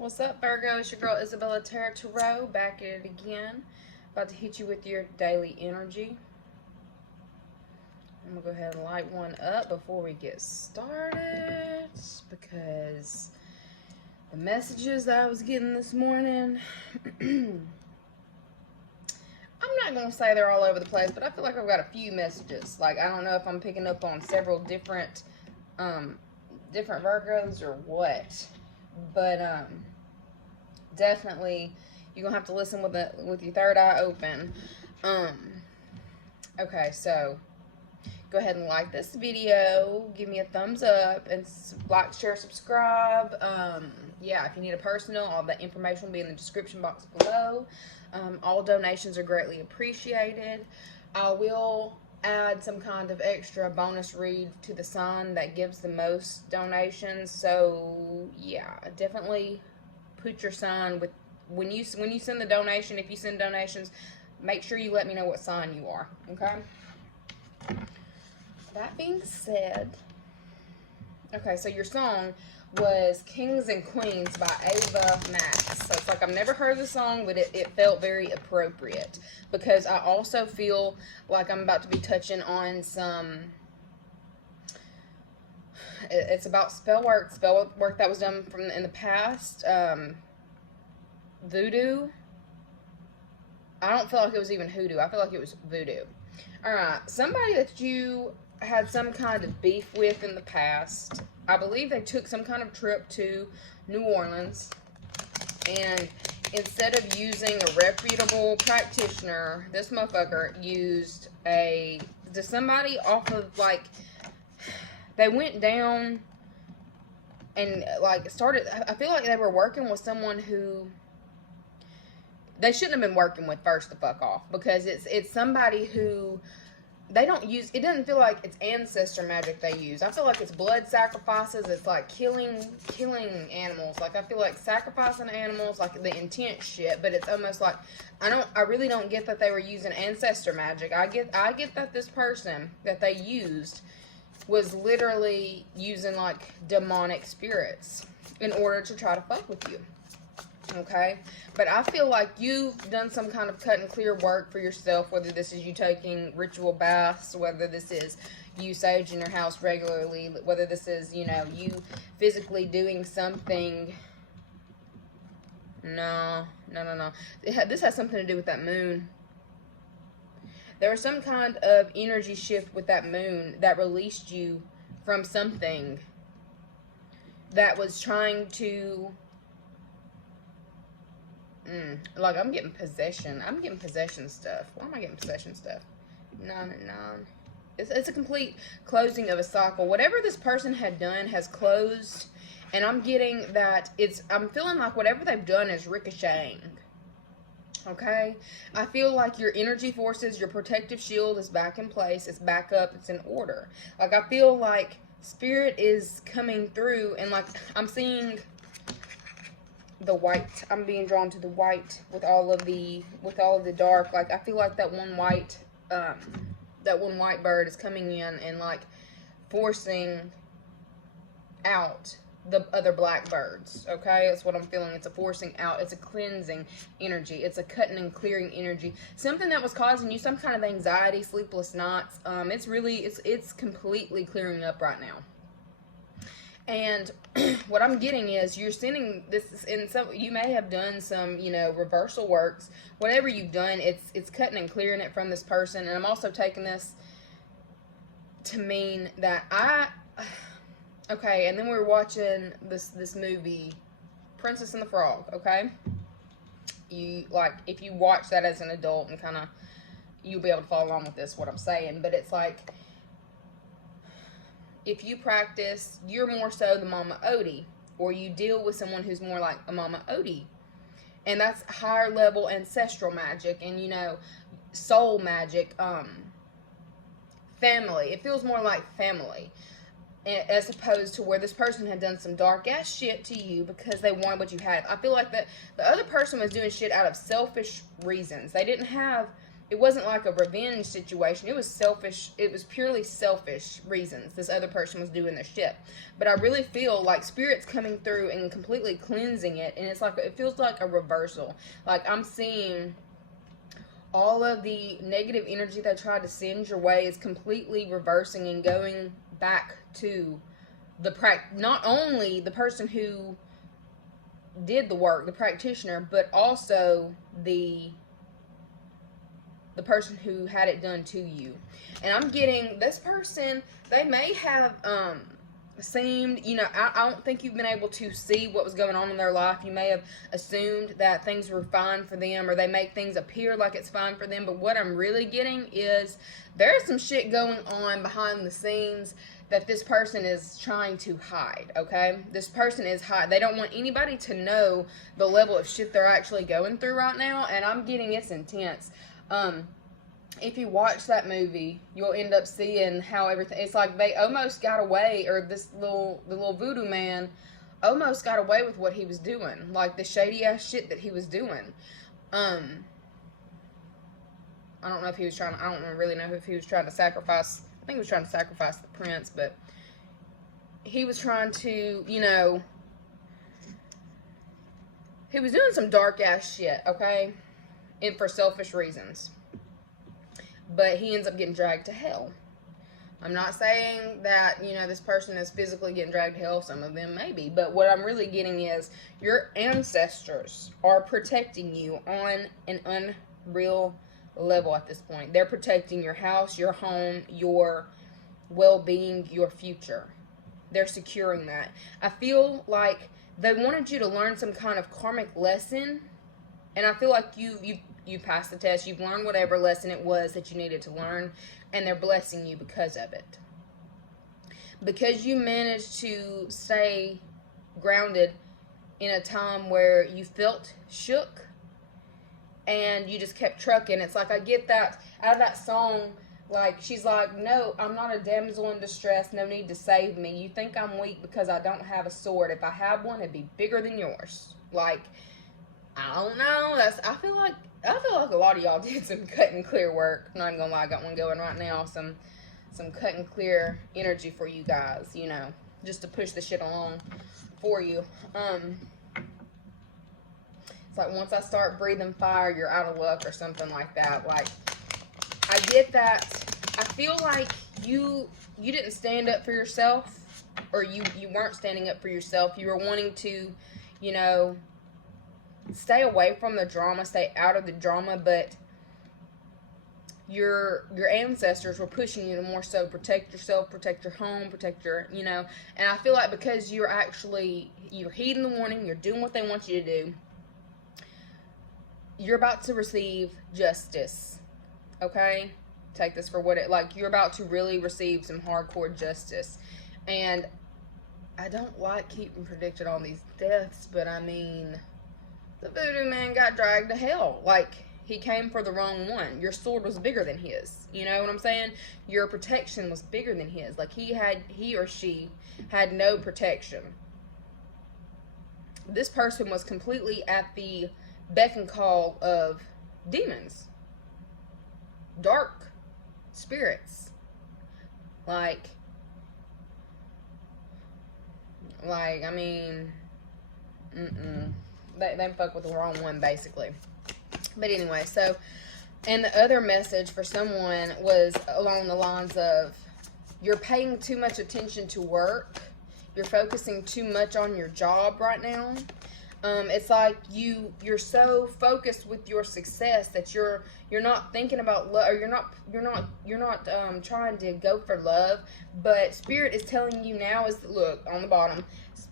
What's up, Virgo? It's your girl Isabella Tarot, back at it again. About to hit you with your daily energy. I'm gonna go ahead and light one up before we get started because the messages that I was getting this morning, I'm not gonna say they're all over the place, but I feel like I've got a few messages. Like, I don't know if I'm picking up on several different Virgos or what, but definitely you're gonna have to listen with your third eye open. Okay, so go ahead and like this video, give me a thumbs up, and like, share, subscribe. Yeah, if you need a personal, all that information will be in the description box below. All donations are greatly appreciated. I will add some kind of extra bonus read to the sign that gives the most donations. So yeah, definitely put your sign with when you send the donation. If you send donations, make sure you let me know what sign you are. Okay. That being said, okay, so your song was Kings and Queens by Ava Max. So it's like, I've never heard the song, but it felt very appropriate because I also feel like I'm about to be touching on some, it's about spell work that was done in the past. Voodoo. I don't feel like it was even hoodoo. I feel like it was voodoo. Alright, somebody that you had some kind of beef with in the past. I believe they took some kind of trip to New Orleans, and instead of using a reputable practitioner, this motherfucker used somebody off of, like, they went down and, like, I feel like they were working with someone who they shouldn't have been working with, first the fuck off, because it's somebody who they don't use. It doesn't feel like it's ancestor magic they use. I feel like it's blood sacrifices. It's like killing animals. Like, I feel like sacrificing animals, like the intent shit, but it's almost like I really don't get that they were using ancestor magic. I get that this person that they used was literally using, like, demonic spirits in order to try to fuck with you. Okay, but I feel like you've done some kind of cut and clear work for yourself, whether this is you taking ritual baths, whether this is you saging your house regularly, whether this is, you know, you physically doing something. No. This has something to do with that moon. There was some kind of energy shift with that moon that released you from something that was trying to... like, I'm getting possession. I'm getting possession stuff. Why am I getting possession stuff? 9 and 9. It's a complete closing of a cycle. Whatever this person had done has closed, and I'm getting that I'm feeling like whatever they've done is ricocheting. Okay? I feel like your energy forces, your protective shield is back in place. It's back up. It's in order. Like, I feel like spirit is coming through, and, like, I'm seeing the white. I'm being drawn to the white with all of the dark. Like, I feel like that one white bird is coming in and, like, forcing out the other black birds. Okay, that's what I'm feeling. It's a forcing out. It's a cleansing energy. It's a cutting and clearing energy. Something that was causing you some kind of anxiety, sleepless nights. It's completely clearing up right now. And what I'm getting is you're sending this in some. You may have done some, you know, reversal works. Whatever you've done, it's cutting and clearing it from this person. And I'm also taking this to mean that okay. And then we were watching this movie, Princess and the Frog. Okay, if you watch that as an adult and kind of, you'll be able to follow along with this, what I'm saying. But it's like, if you practice, you're more so the Mama Odie, or you deal with someone who's more like a Mama Odie, and that's higher level ancestral magic, and, you know, soul magic, family. It feels more like family, as opposed to where this person had done some dark ass shit to you because they wanted what you had. I feel like that the other person was doing shit out of selfish reasons. They didn't have it wasn't like a revenge situation. It was selfish. It was purely selfish reasons this other person was doing their shit. But I really feel like Spirit's coming through and completely cleansing it, and it's like, it feels like a reversal. Like, I'm seeing all of the negative energy they tried to send your way is completely reversing and going back to not only the person who did the work, the practitioner, but also the person who had it done to you. And I'm getting this person, they may have seemed, you know, I don't think you've been able to see what was going on in their life. You may have assumed that things were fine for them, or they make things appear like it's fine for them. But what I'm really getting is there's some shit going on behind the scenes that this person is trying to hide, okay? This person is hiding. They don't want anybody to know the level of shit they're actually going through right now, and I'm getting it's intense. If you watch that movie, you'll end up seeing how everything, it's like they almost got away, or the little voodoo man almost got away with what he was doing, like the shady ass shit that he was doing. I don't know if he was trying, I don't really know if he was trying to sacrifice, I think he was trying to sacrifice the prince, but he was trying to, you know, he was doing some dark ass shit, okay? And for selfish reasons. But he ends up getting dragged to hell. I'm not saying that, you know, this person is physically getting dragged to hell. Some of them maybe. But what I'm really getting is your ancestors are protecting you on an unreal level at this point. They're protecting your house, your home, your well-being, your future. They're securing that. I feel like they wanted you to learn some kind of karmic lesson. And I feel like you passed the test. You've learned whatever lesson it was that you needed to learn. And they're blessing you because of it. Because you managed to stay grounded in a time where you felt shook. And you just kept trucking. It's like, I get that out of that song. Like, she's like, no, I'm not a damsel in distress. No need to save me. You think I'm weak because I don't have a sword. If I had one, it'd be bigger than yours. Like, I don't know. I feel like a lot of y'all did some cut and clear work. I'm not even gonna lie, I got one going right now. Some cut and clear energy for you guys, you know, just to push the shit along for you. It's like, once I start breathing fire, you're out of luck or something like that. Like, I get that. I feel like you didn't stand up for yourself, or you weren't standing up for yourself. You were wanting to, you know, stay away from the drama, stay out of the drama, but your ancestors were pushing you to more so protect yourself, protect your home, protect your, you know, and I feel like because you're heeding the warning, you're doing what they want you to do, you're about to receive justice, okay? Take this for what it, like, you're about to really receive some hardcore justice, and I don't like keeping predicting on these deaths, but I mean, the voodoo man got dragged to hell. Like, he came for the wrong one. Your sword was bigger than his. You know what I'm saying? Your protection was bigger than his. Like, he or she had no protection. This person was completely at the beck and call of demons. Dark spirits. Like, I mean, They fuck with the wrong one, basically. But anyway, so, and the other message for someone was along the lines of, you're paying too much attention to work. You're focusing too much on your job right now. It's like you're so focused with your success that you're not thinking about love, or you're not trying to go for love. But Spirit is telling you now is, look on the bottom,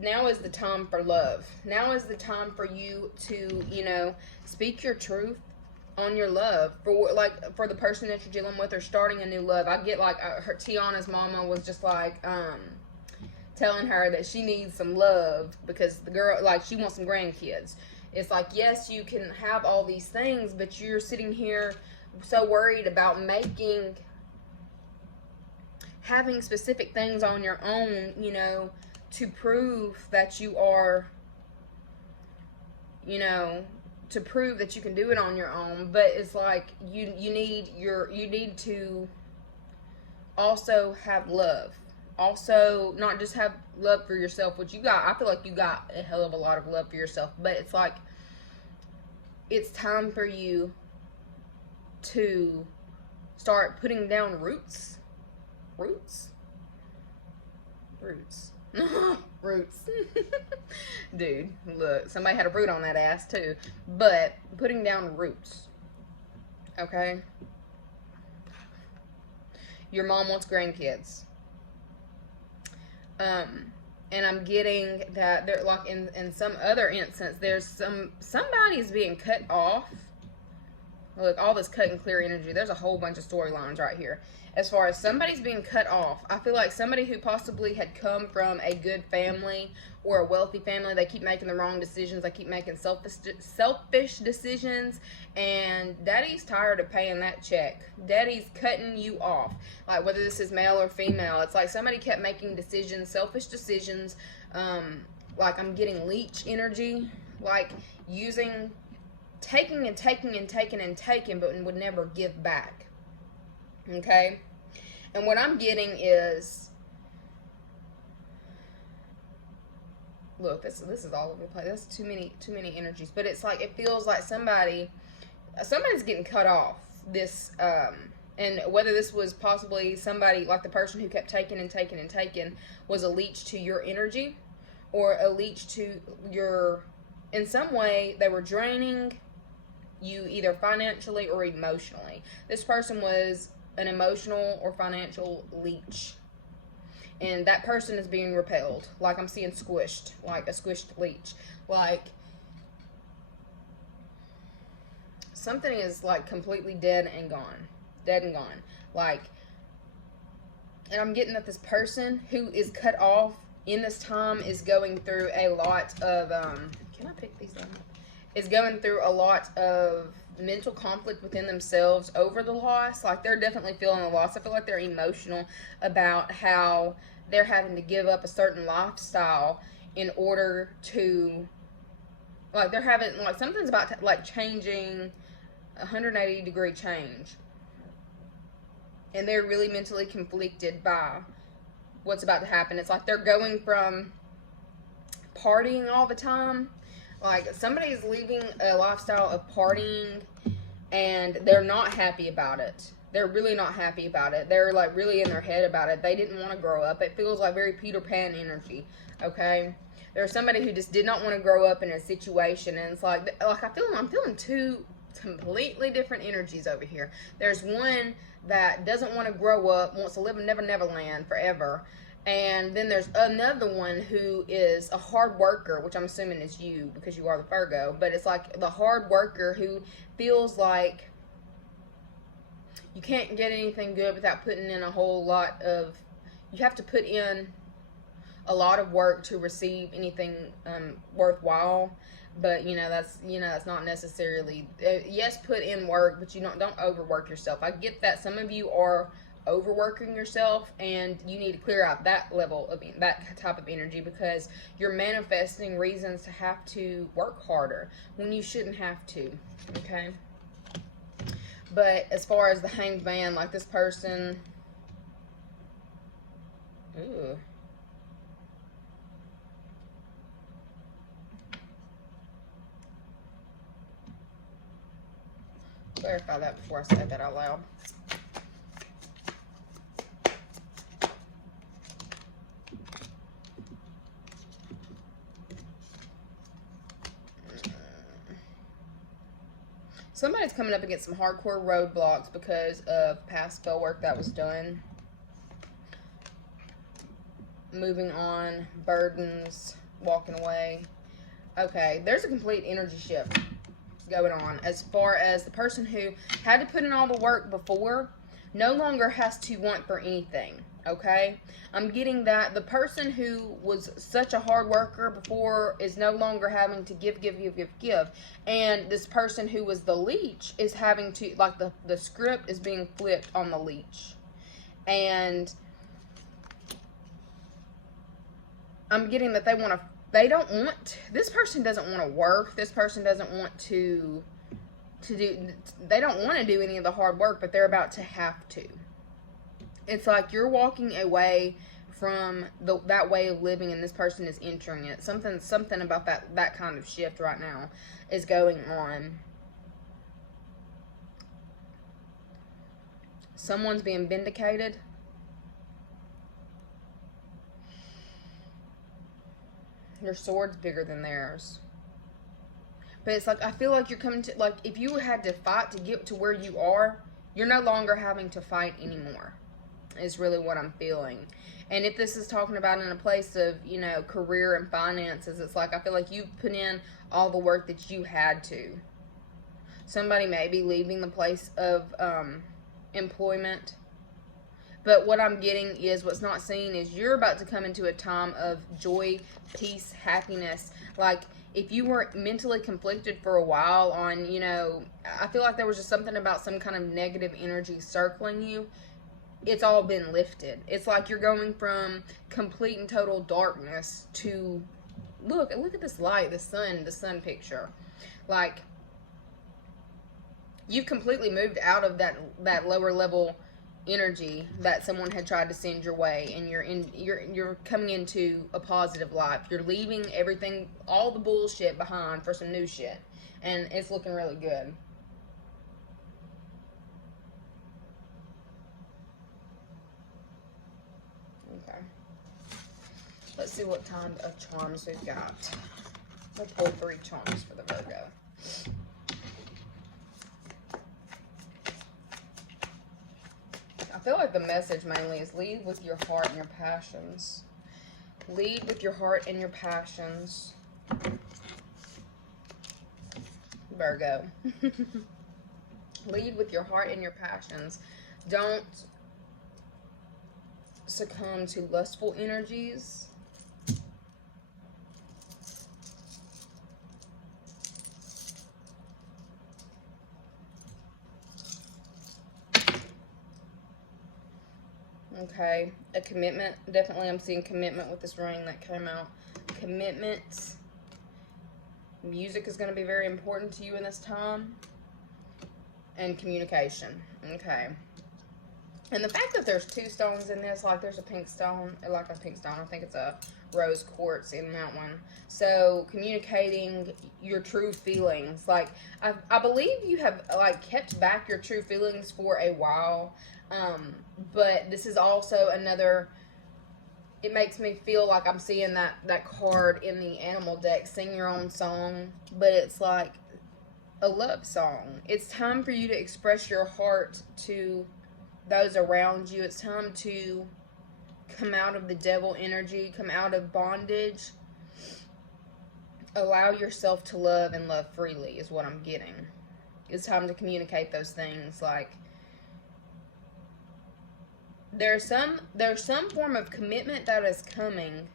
now is the time for love. Now is the time for you to, you know, speak your truth on your love for the person that you're dealing with or starting a new love. I get like Tiana's mama was just like telling her that she needs some love because the girl, like, she wants some grandkids. It's like, yes, you can have all these things, but you're sitting here so worried about having specific things on your own, you know, to prove that you are, you know, to prove that you can do it on your own, but it's like you need to also have love. Also, not just have love for yourself, which you got. I feel like you got a hell of a lot of love for yourself, but it's like it's time for you to start putting down roots. Roots. Dude, look, somebody had a root on that ass too. But putting down roots. Okay? Your mom wants grandkids. And I'm getting that there, like in some other instance, there's somebody's being cut off. Look, all this cut and clear energy. There's a whole bunch of storylines right here. As far as somebody's being cut off, I feel like somebody who possibly had come from a good family or a wealthy family, they keep making the wrong decisions. They keep making selfish decisions, and daddy's tired of paying that check. Daddy's cutting you off. Like, whether this is male or female, it's like somebody kept making decisions, selfish decisions. Like, I'm getting leech energy, like taking and taking and taking and taking, but would never give back. Okay? And what I'm getting is, look, this is all over the place. That's too many energies. But it's like, it feels like somebody's getting cut off. This, and whether this was possibly somebody, like the person who kept taking and taking and taking, was a leech to your energy, or a leech to your, in some way, they were draining you either financially or emotionally. This person was an emotional or financial leech. And that person is being repelled. Like, I'm seeing squished. Like a squished leech. Like, something is like completely dead and gone. Dead and gone. Like, and I'm getting that this person who is cut off in this time is going through a lot of, can I pick these up? Is going through a lot of mental conflict within themselves over the loss. Like, they're definitely feeling the loss. I feel like they're emotional about how they're having to give up a certain lifestyle in order to, like, they're having, like, something's about to, like, changing, 180-degree change. And they're really mentally conflicted by what's about to happen. It's like they're going from partying all the time. Like, somebody's leaving a lifestyle of partying, and they're not happy about it. They're really not happy about it. They're, like, really in their head about it. They didn't want to grow up. It feels like very Peter Pan energy, okay? There's somebody who just did not want to grow up in a situation, and it's like I'm feeling two completely different energies over here. There's one that doesn't want to grow up, wants to live in Never Never Land forever. And then there's another one who is a hard worker, which I'm assuming is you because you are the Virgo. But it's like the hard worker who feels like you can't get anything good without putting in a whole lot of, you have to put in a lot of work to receive anything worthwhile. But that's not necessarily, yes, put in work, but don't overwork yourself. I get that some of you are overworking yourself, and you need to clear out that level of that type of energy, because you're manifesting reasons to have to work harder when you shouldn't have to. Okay? But as far as the Hanged Man, like this person, ooh, clarify that before I say that out loud. Somebody's coming up against some hardcore roadblocks because of past spell work that was done. Moving on, burdens, walking away. Okay, there's a complete energy shift going on. As far as the person who had to put in all the work before no longer has to want for anything. Okay, I'm getting that the person who was such a hard worker before is no longer having to give, and this person who was the leech is having to, like, the script is being flipped on the leech. And I'm getting that they want to they don't want, this person doesn't want to work. This person doesn't want to do, they don't want to do any of the hard work, but they're about to have to. It's like you're walking away from that way of living, and this person is entering it. Something about that kind of shift right now is going on. Someone's being vindicated. Your sword's bigger than theirs. But it's like, I feel like you're coming to, like, if you had to fight to get to where you are, you're no longer having to fight anymore, is really what I'm feeling. And if this is talking about in a place of, you know, career and finances, it's like, I feel like you put in all the work that you had to. Somebody may be leaving the place of employment. But what I'm getting is, what's not seen is you're about to come into a time of joy, peace, happiness. Like, if you were mentally conflicted for a while on, you know, I feel like there was just something about some kind of negative energy circling you. It's all been lifted. It's like you're going from complete and total darkness to, look at this light, the sun picture. Like, you've completely moved out of that lower level energy that someone had tried to send your way, and you're coming into a positive life. You're leaving everything, all the bullshit behind for some new shit, and it's looking really good. Okay, let's see what kind of charms we've got. We'll pull 3 charms for the Virgo. I feel like the message mainly is lead with your heart and your passions. Lead with your heart and your passions, Virgo. Lead with your heart and your passions. Don't succumb to lustful energies. Okay, a commitment. Definitely I'm seeing commitment with this ring that came out. Commitment. Music is going to be very important to you in this time. And communication. Okay. And the fact that there's 2 stones in this, like there's a pink stone, I think it's a rose quartz in that one. So communicating your true feelings. Like, I believe you have like kept back your true feelings for a while. But this is also another, it makes me feel like I'm seeing that card in the animal deck, sing your own song, but it's like a love song. It's time for you to express your heart to those around you. It's time to come out of the devil energy, come out of bondage. Allow yourself to love and love freely is what I'm getting. It's time to communicate those things. Like, there's some form of commitment that is coming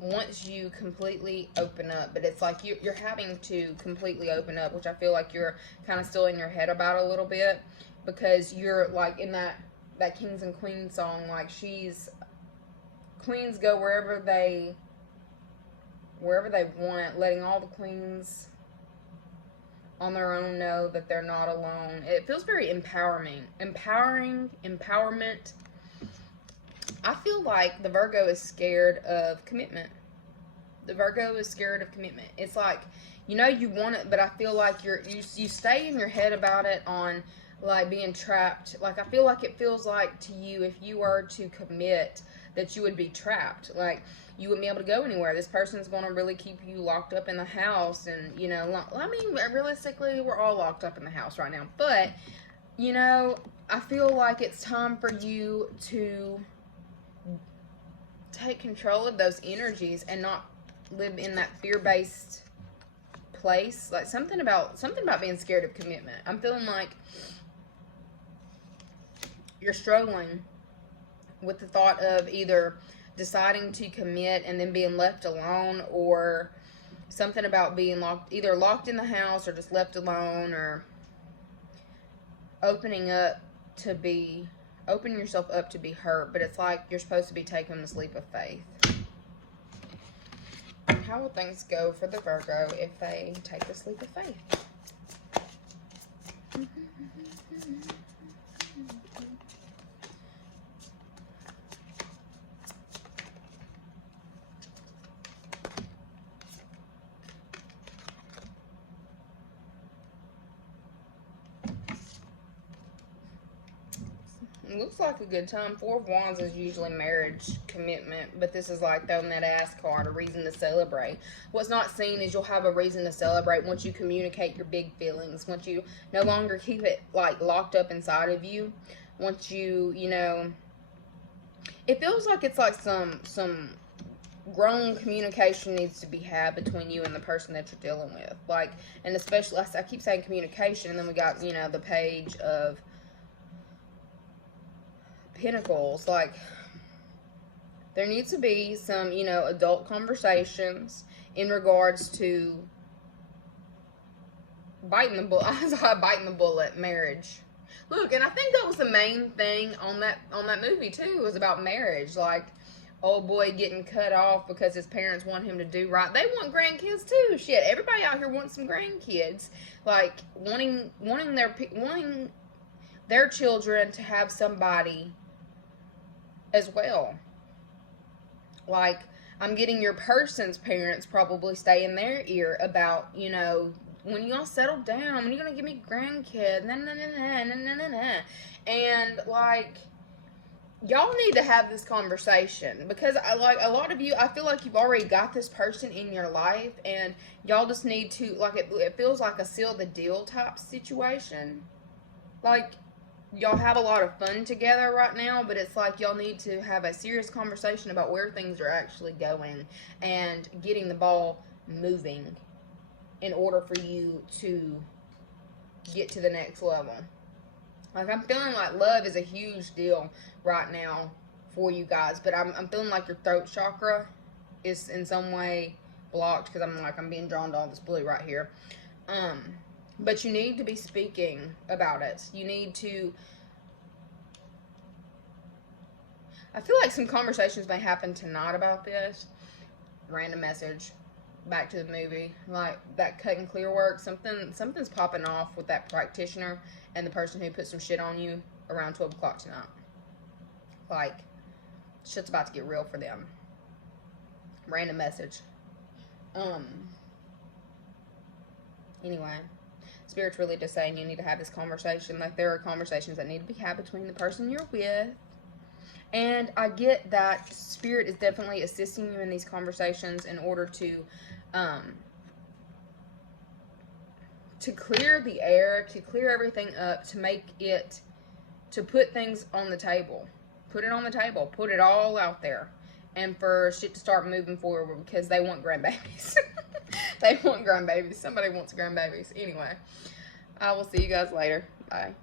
once you completely open up, but it's like you're having to completely open up, which I feel like you're kind of still in your head about a little bit, because you're like in that Kings and Queens song, like queens go wherever they want, letting all the queens on their own know that they're not alone. It feels very empowerment. I feel like the Virgo is scared of commitment. The Virgo is scared of commitment. It's like, you know you want it, but I feel like you stay in your head about it on like being trapped. Like, I feel like it feels like to you, if you were to commit, that you would be trapped. Like, you wouldn't be able to go anywhere. This person's going to really keep you locked up in the house. And, you know, I mean, realistically, we're all locked up in the house right now. But, you know, I feel like it's time for you to take control of those energies and not live in that fear-based place. Like, something about being scared of commitment. I'm feeling like you're struggling with the thought of either deciding to commit and then being left alone, or something about being either locked in the house or just left alone, or opening yourself up to be hurt. But it's like you're supposed to be taking this leap of faith. how will things go for the Virgo if they take this leap of faith? It looks like a good time. Four of Wands is usually marriage, commitment, but this is like throwing that ass card, a reason to celebrate. What's not seen is you'll have a reason to celebrate once you communicate your big feelings, once you no longer keep it like locked up inside of you, once you, you know, it feels like it's like some grown communication needs to be had between you and the person that you're dealing with. Like, and especially, I keep saying communication, and then we got, you know, the Page of Pentacles. Like, there needs to be some, you know, adult conversations in regards to biting the bullet marriage. Look, and I think that was the main thing on that movie too, was about marriage. Like, old boy getting cut off because his parents want him to do right. They want grandkids too. Shit, everybody out here wants some grandkids. Like, wanting their children to have somebody as well. Like, I'm getting your person's parents probably stay in their ear about, you know, when y'all settle down, when you're gonna give me grandkids, and like, y'all need to have this conversation, because I like a lot of you, I feel like you've already got this person in your life, and y'all just need to, like, it feels like a seal the deal type situation. Like, y'all have a lot of fun together right now, but it's like y'all need to have a serious conversation about where things are actually going and getting the ball moving in order for you to get to the next level. Like, I'm feeling like love is a huge deal right now for you guys, but I'm feeling like your throat chakra is in some way blocked, because I'm being drawn to all this blue right here. But you need to be speaking about it. You need to, I feel like some conversations may happen tonight about this. Random message, back to the movie, like that cut and clear work. Something's popping off with that practitioner and the person who put some shit on you around 12 o'clock tonight. Like, shit's about to get real for them. Random message. Anyway, Spirit's really just saying you need to have this conversation. Like, there are conversations that need to be had between the person you're with. And I get that Spirit is definitely assisting you in these conversations in order to clear the air, to clear everything up, to make it, to put things on the table. Put it on the table. Put it all out there. And for shit to start moving forward, because they want grandbabies. They want grandbabies. Somebody wants grandbabies. Anyway, I will see you guys later. Bye.